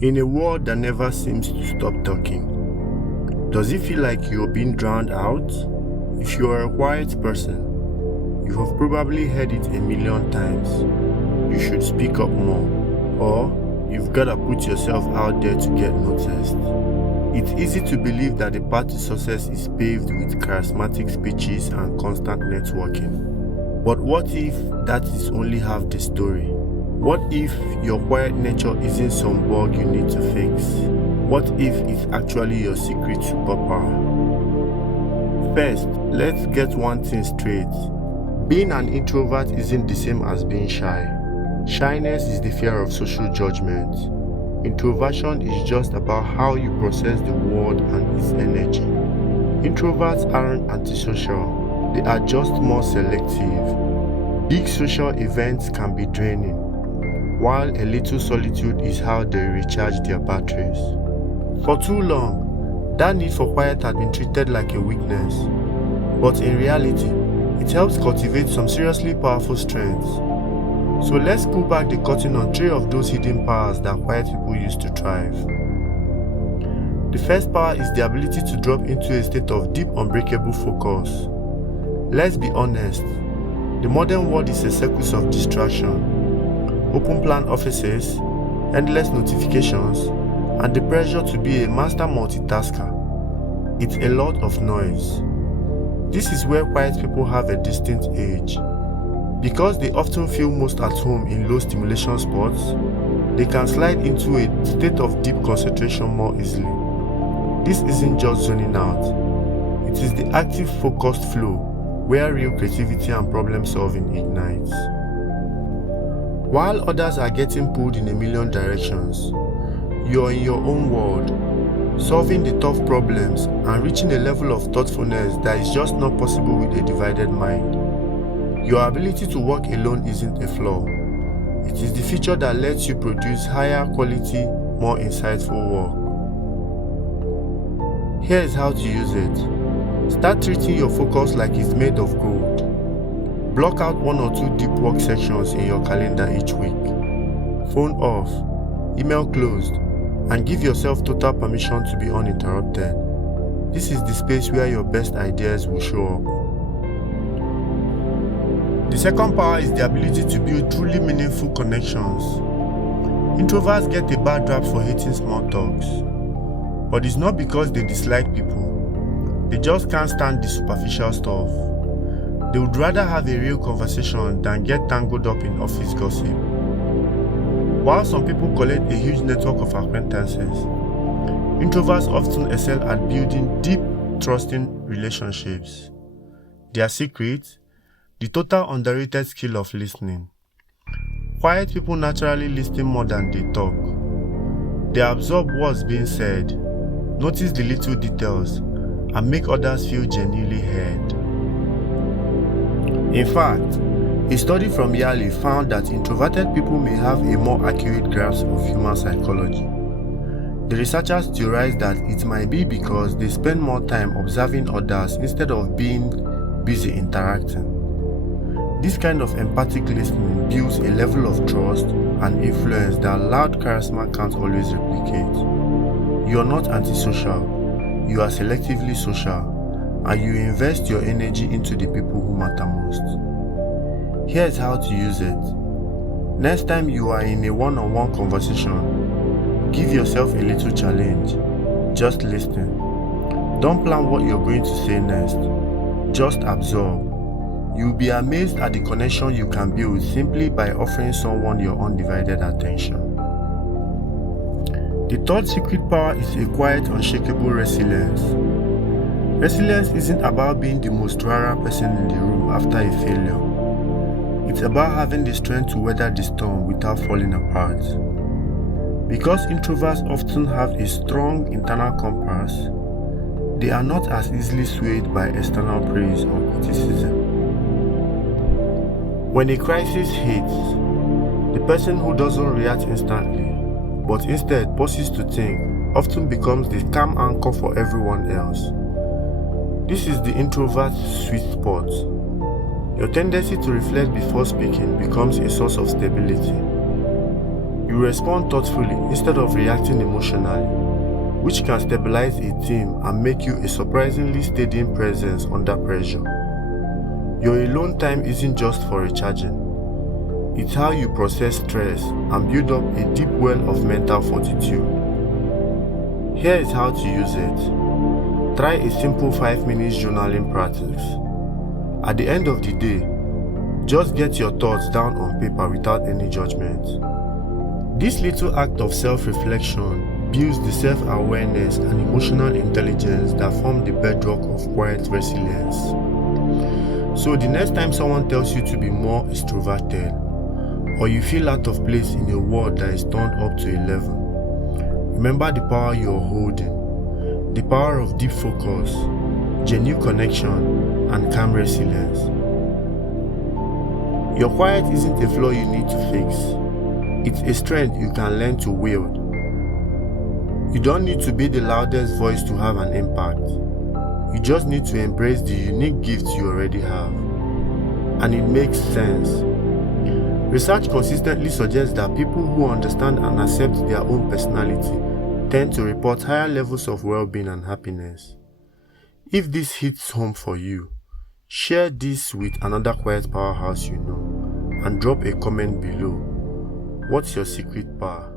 In a world that never seems to stop talking, does it feel like you're being drowned out? If you are a quiet person, you have probably heard it a million times. You should speak up more, or you've gotta put yourself out there to get noticed. It's easy to believe that the path to success is paved with charismatic speeches and constant networking. But what if that is only half the story? What if your quiet nature isn't some bug you need to fix? What if it's actually your secret superpower? First, let's get one thing straight. Being an introvert isn't the same as being shy. Shyness is the fear of social judgment. Introversion is just about how you process the world and its energy. Introverts aren't antisocial, they are just more selective. Big social events can be draining, while a little solitude is how they recharge their batteries. For too long, that need for quiet had been treated like a weakness, but in reality, it helps cultivate some seriously powerful strengths. So let's pull back the curtain on 3 of those hidden powers that quiet people use to thrive. The first power is the ability to drop into a state of deep, unbreakable focus. Let's be honest, the modern world is a circus of distraction. Open plan offices, endless notifications, and the pressure to be a master multitasker. It's a lot of noise. This is where quiet people have a distinct edge. Because they often feel most at home in low stimulation spots, they can slide into a state of deep concentration more easily. This isn't just zoning out. It is the active focused flow where real creativity and problem solving ignites. While others are getting pulled in a million directions, you're in your own world, solving the tough problems and reaching a level of thoughtfulness that is just not possible with a divided mind. Your ability to work alone isn't a flaw. It is the feature that lets you produce higher quality, more insightful work. Here is how to use it. Start treating your focus like it's made of gold. Block out 1 or 2 deep work sections in your calendar each week. Phone off, email closed, and give yourself total permission to be uninterrupted. This is the space where your best ideas will show up. The second power is the ability to build truly meaningful connections. Introverts get a bad rap for hating small talks, but it's not because they dislike people. They just can't stand the superficial stuff. They would rather have a real conversation than get tangled up in office gossip. While some people collect a huge network of acquaintances, introverts often excel at building deep, trusting relationships. Their secret? The total underrated skill of listening. Quiet people naturally listen more than they talk. They absorb what's being said, notice the little details, and make others feel genuinely heard. In fact, a study from Yale found that introverted people may have a more accurate grasp of human psychology. The researchers theorized that it might be because they spend more time observing others instead of being busy interacting. This kind of empathic listening builds a level of trust and influence that loud charisma can't always replicate. You are not antisocial, you are selectively social, and you invest your energy into the people who matter most. Here's how to use it. Next time you are in a one-on-one conversation, give yourself a little challenge. Just listen. Don't plan what you're going to say next. Just absorb. You'll be amazed at the connection you can build simply by offering someone your undivided attention. The third secret power is a quiet, unshakable resilience. Resilience isn't about being the most rare person in the room after a failure. It's about having the strength to weather the storm without falling apart. Because introverts often have a strong internal compass, they are not as easily swayed by external praise or criticism. When a crisis hits, the person who doesn't react instantly, but instead pauses to think, often becomes the calm anchor for everyone else. This is the introvert's sweet spot. Your tendency to reflect before speaking becomes a source of stability. You You respond thoughtfully instead of reacting emotionally, which can stabilize a team and make you a surprisingly steady presence under pressure. Your alone time isn't just for recharging. It's how you process stress and build up a deep well of mental fortitude. Here is how to use it. Try a simple 5 minutes journaling practice. At the end of the day, just get your thoughts down on paper without any judgment. This little act of self-reflection builds the self-awareness and emotional intelligence that form the bedrock of quiet resilience. So the next time someone tells you to be more extroverted, or you feel out of place in a world that is turned up to 11, remember the power you're holding, the power of deep focus, genuine connection, and calm resilience. Your quiet isn't a flaw you need to fix. It's a strength you can learn to wield. You don't need to be the loudest voice to have an impact. You just need to embrace the unique gifts you already have. And it makes sense. Research consistently suggests that people who understand and accept their own personality tend to report higher levels of well-being and happiness. If this hits home for you, share this with another quiet powerhouse you know and drop a comment below. What's your secret power?